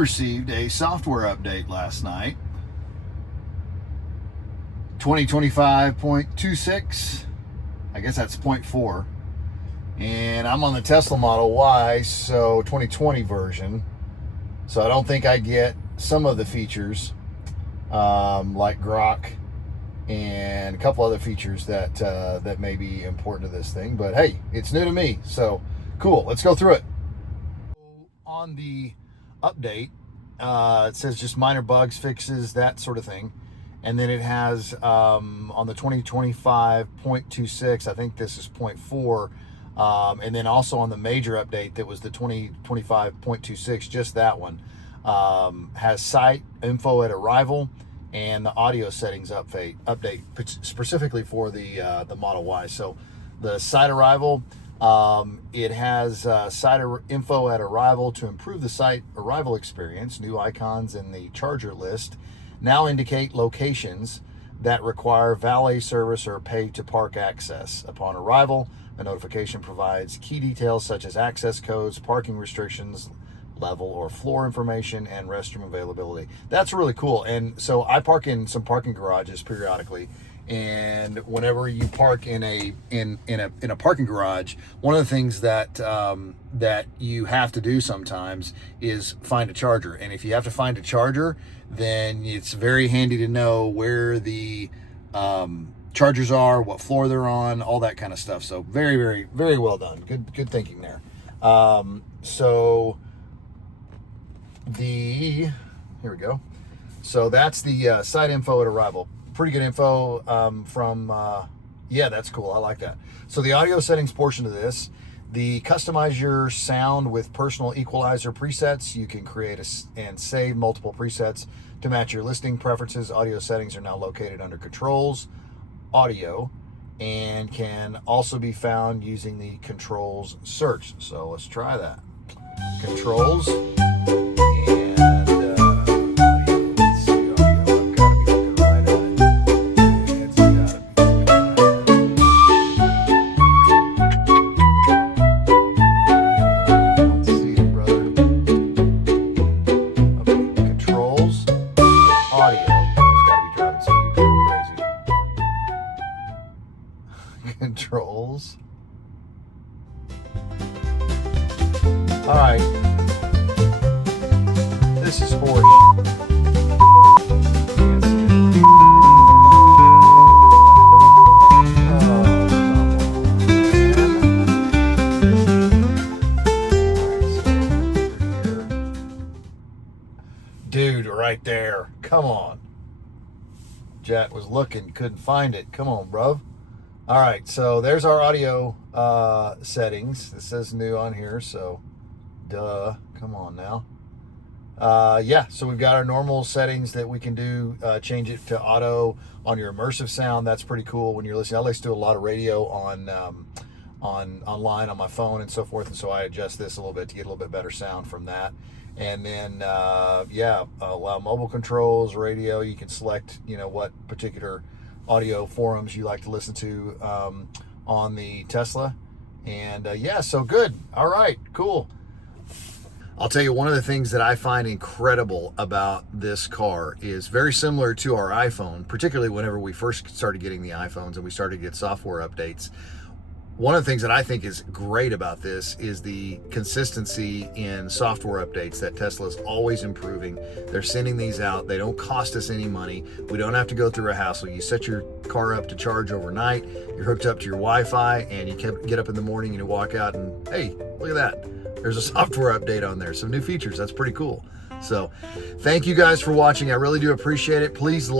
received a software update last night. 2025.26. I guess that's 0.4. And I'm on the Tesla Model Y, so 2020 version. So I don't think I get some of the features like Grok and a couple other features that that may be important to this thing. But hey, it's new to me, so cool. Let's go through it. On the update, it says just minor bugs, fixes, that sort of thing. And then it has on the 2025.26, I think this is 0.4. And then also on the major update that was the 2025.26, just that one, has site info at arrival and the audio settings update specifically for the Model Y. So the site arrival, it has site info at arrival to improve the site arrival experience. New icons in the charger list now indicate locations that require valet service or pay to park access. Upon arrival, a notification provides key details such as access codes, parking restrictions, level or floor information, and restroom availability. That's really cool. And so I park in some parking garages periodically, and whenever you park in a parking garage, one of the things that that you have to do sometimes is find a charger. And if you have to find a charger, then it's very handy to know where the chargers are, what floor they're on, all that kind of stuff. So very, very, very well done. Good thinking there. So here we go. So that's the site info at arrival. Pretty good info yeah, that's cool. I like that. So the audio settings portion of this, the customize your sound with personal equalizer presets. You can create and save multiple presets to match your listening preferences. Audio settings are now located under controls, audio, and can also be found using the controls search. So let's try that. Controls and audio. Let's see, audio. I've got to be looking right at it. It's got to be I don't see it, brother. Okay, controls, audio. It's got to be driving some of you people crazy. Controls. All right. This is for dude right there. Come on. Jack was looking, couldn't find it. Come on, bro. All right, so there's our audio settings. This says new on here, so duh. Come on now. Yeah, so we've got our normal settings that we can do. Change it to auto on your immersive sound. That's pretty cool when you're listening. I like to do a lot of radio on online on my phone and so forth, and so I adjust this a little bit to get a little bit better sound from that. And then yeah, allow mobile controls, radio. You can select what particular audio forums you like to listen to on the Tesla. And yeah, so good. All right, cool. I'll tell you, one of the things that I find incredible about this car is very similar to our iPhone, particularly whenever we first started getting the iPhones and we started to get software updates. One of the things that I think is great about this is the consistency in software updates that Tesla is always improving. They're sending these out. They don't cost us any money. We don't have to go through a hassle. You set your car up to charge overnight. You're hooked up to your Wi-Fi, and you get up in the morning and you walk out and, hey, look at that. There's a software update on there. Some new features. That's pretty cool. So thank you guys for watching. I really do appreciate it. Please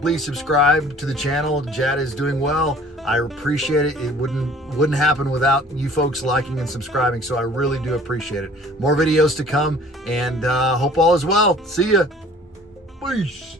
please subscribe to the channel. Jad is doing well. I appreciate it. It wouldn't happen without you folks liking and subscribing. So I really do appreciate it. More videos to come, and hope all is well. See ya. Peace.